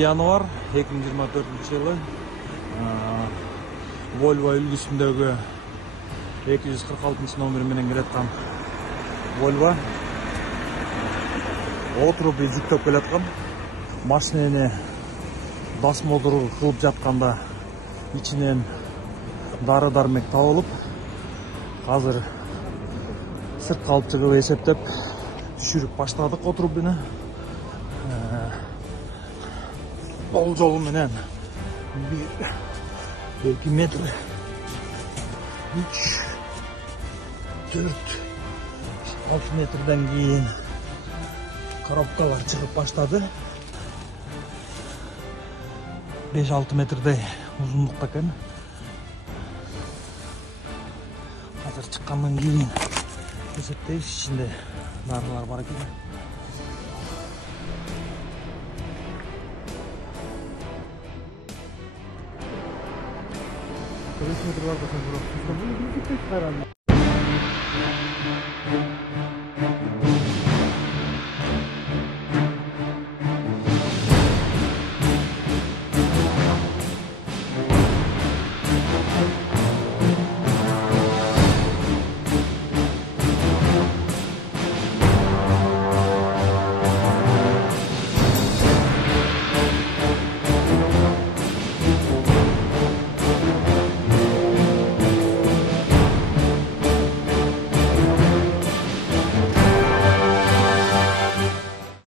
январь 2024 жылы Volvo үлгісіндегі 246 номерменен келатқан Volvo отырып жүктеп келатқан машинені досмотр қылып жатқанда içінен дары-дармек табылып, қазір сыртқа алып шығып есептеп жүріп баштадық отырыбыны. Бұл жолы менен 1-2 метр 3-4-6 метрден кейін коробкалар шығып баштады. 5-6 метрдей ұзындықта екен. Қазір шыққаннан кейін есептейміз, ішінде дарылар бар екен. Metrelarda